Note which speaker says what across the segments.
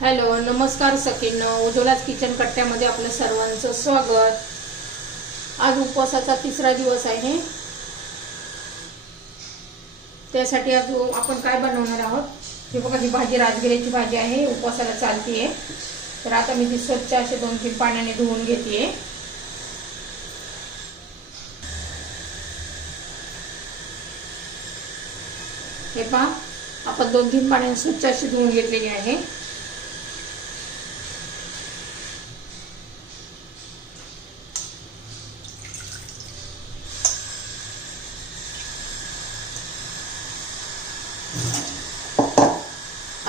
Speaker 1: Hello नमस्कार सखीन. उज्ज्वलाच kitchen कट्ट्यामध्ये आपलं सर्वांचं स्वागत. आज उपवासाचा तिसरा दिवस आहे. त्यासाठी आज आपण काय बनवणार आहोत? हे बघा ही भाजी राजगिऱ्याची भाजी आहे. उपवासाला चालतीये. तर आता मी ती स्वच्छ असे दोन तीन पाण्याने धुवून घेते हे पहा आपण दोन तीन पाण्याने स्वच्छ अशी धुवून घेतलेली आहे.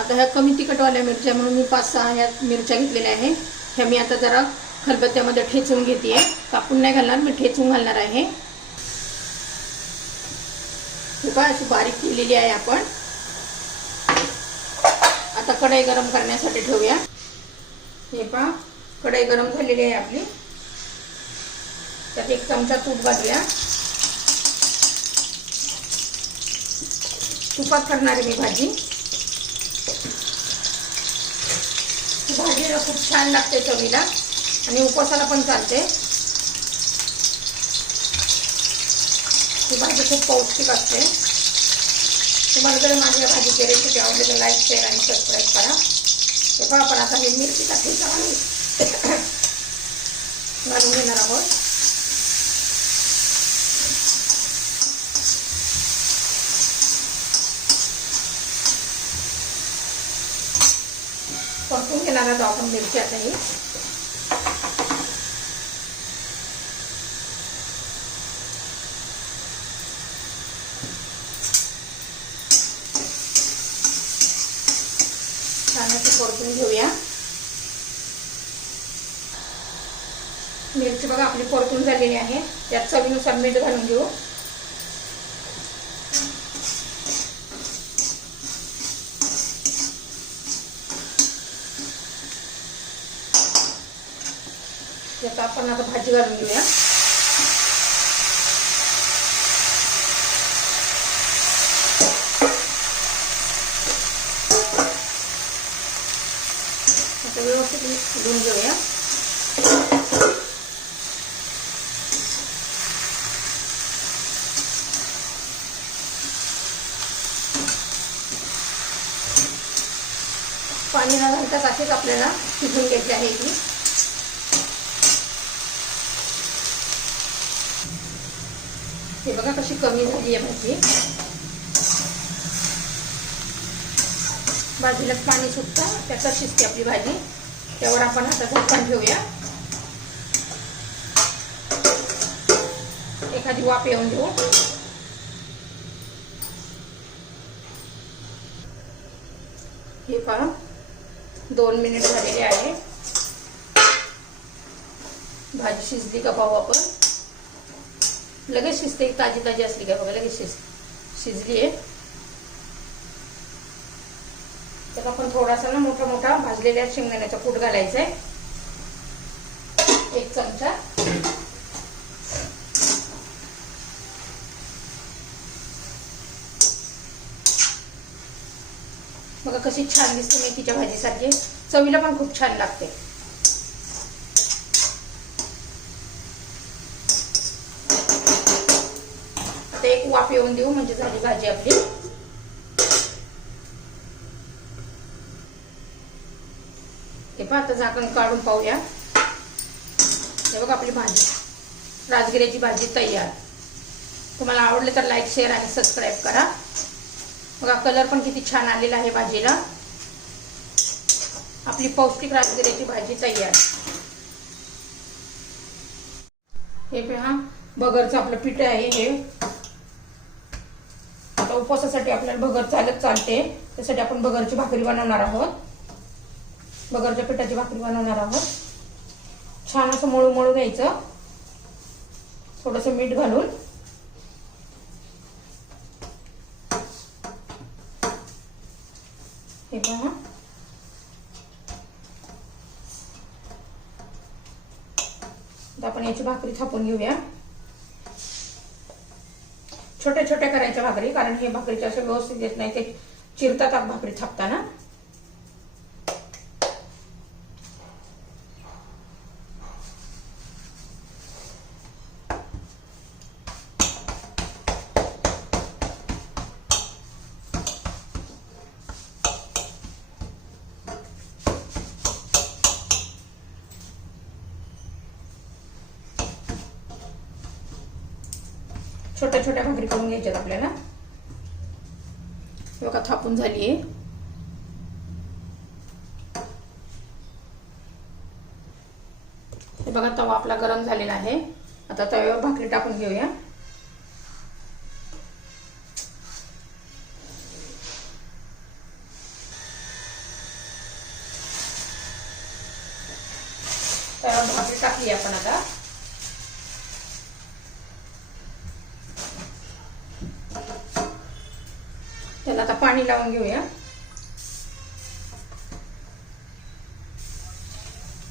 Speaker 1: आता ह्या कमी तिखटवाल्या मिरच्या म्हणून मी पाच सहा ह्या मिरच्या घेतलेल्या आहे. ह्या मी आता जरा खलबत्त्यामध्ये ठेचून घेते कापून नाही घालणार मी ठेचून घालणार आहे. हे पहा अशी बारीक केलेली आहे आपण. आता कढई गरम करण्यासाठी ठेवूया. हे पहा कढई गरम झालेली आहे आपली. त्यात एक चमचा तूप घालूया. तुपात करणार आहे मी भाजी. भाजीला खूप छान लागते चवीला. आणि उपवासाला पण चालते. ही भाजी खूप पौष्टिक असते. तुम्हाला जर माझ्या भाजीची रेसिपी आवडली तर लाईक शेअर आणि सबस्क्राईब करा. हे पण आपण आता हे मिरचीचा ठेचा घालून घालून घेणार आहोत. परतून घेणार आहोत आपण मिरची आता ही छान परतून घेऊया मिरची बघा आपली परतून झालेली आहे त्यात चवीनुसार मीठ घालून घेऊ तर आपण आता भाजी घालून घेऊया. आता व्यवस्थित धुवून घेऊया. पाणी न घालताच असेच आपल्याला शिजून घ्यायची आहे की हे बघा कशी कमी झाली आहे भाजी. भाजीलाच पाणी सुटतं त्याचा शिजते आपली भाजी. त्यावर आपण आता झाकण ठेवूया. एखादी वाफ येऊन देऊ. हे पहा दोन मिनिट झालेले आहे. भाजी शिजली का पाहू आपण? लगेच शिजते ताजी ताजी असली का बघा लगेच शिज शिजली आहे त्याला आपण थोडासा ना मोठा मोठा भाजलेल्या शेंगदाण्याचा कूट घालायचा आहे एक चमचा. बघा कशी छान दिसते मेथीच्या भाजीसारखी. चवीला पण खूप छान लागते. आता एक वाफ येऊन देऊ म्हणजे झाली भाजी आपली. हे पहा आता झाकण काढून पाहूया. हे बघा आपली भाजी. राजगिऱ्याची भाजी तयार. तुम्हाला आवडले तर लाईक शेअर आणि सबस्क्राईब करा. बघा कलर पण किती छान आलेला आहे भाजीला. आपली पौष्टिक राजगिऱ्याची भाजी तयार. हे पहा बगरचं आपलं पीठ आहे हे. आता उपवासासाठी आपल्याला भगर चालत चालते. त्यासाठी आपण भगरची भाकरी बनवणार आहोत. बगरच्या पिठाची भाकरी बनवणार आहोत. छान असं मळू मळू घ्यायचं. थोडस मीठ घालून. हे पहा. आपण याची भाकरी थापून घेऊया. छोट्या छोट्या करायच्या भाकरी कारण हे भाकरीच्या असे व्यवस्थित येत नाही ते चिरतात भाकरी थापताना. छोट्या छोट्या भाकरी करून घ्यायच्यात आपल्याला. बघा थापून झाली आहे हे बघा तवा आपला गरम झालेला आहे. आता तव्यावर भाकरी टाकून घेऊया. तव्यावर भाकरी टाकली आपण आता. आपण आता पाणी लावून घेऊया.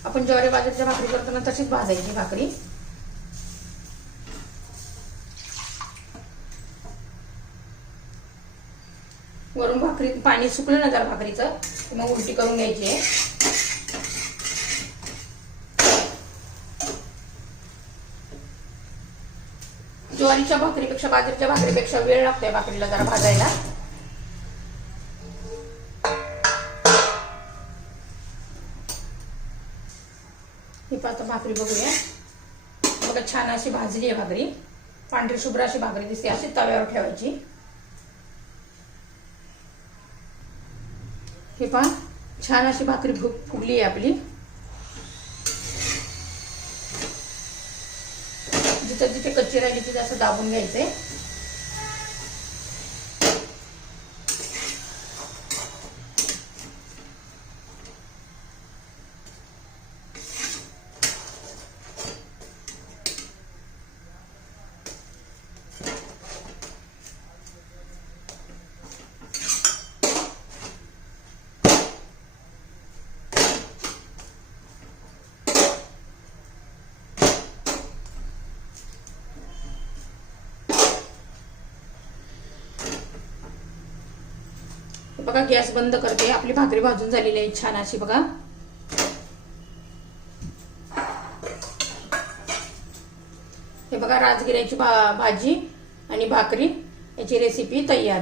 Speaker 1: आपण ज्वारी बाजूच्या भाकरी करताना तशीच भाजायची भाकरी. वरून भाकरी पाणी सुकलं ना जरा भाकरीचं मग उलटी करून घ्यायची आहे. ज्वारीच्या भाकरीपेक्षा बाजरीच्या भाकरीपेक्षा वेळ लागतोय भाकरीला जरा भाजायला. ही पाहता भाकरी बघूया. बघा छान अशी भाजली आहे भाकरी. पांढरी शुभ्र अशी भाकरी दिसते अशी तव्यावर ठेवायची. हे पहा छान अशी भाकरी फुग फुगली आहे आपली. जिथं जिथे कच्ची राहिली तिथे असं दाबून घ्यायचंय. बघा गॅस बंद करते. आपली भाकरी भाजून झालेली आहे छान अशी बघा. हे बघा राजगिऱ्याची भा भाजी आणि भाकरी. याची रेसिपी तयार.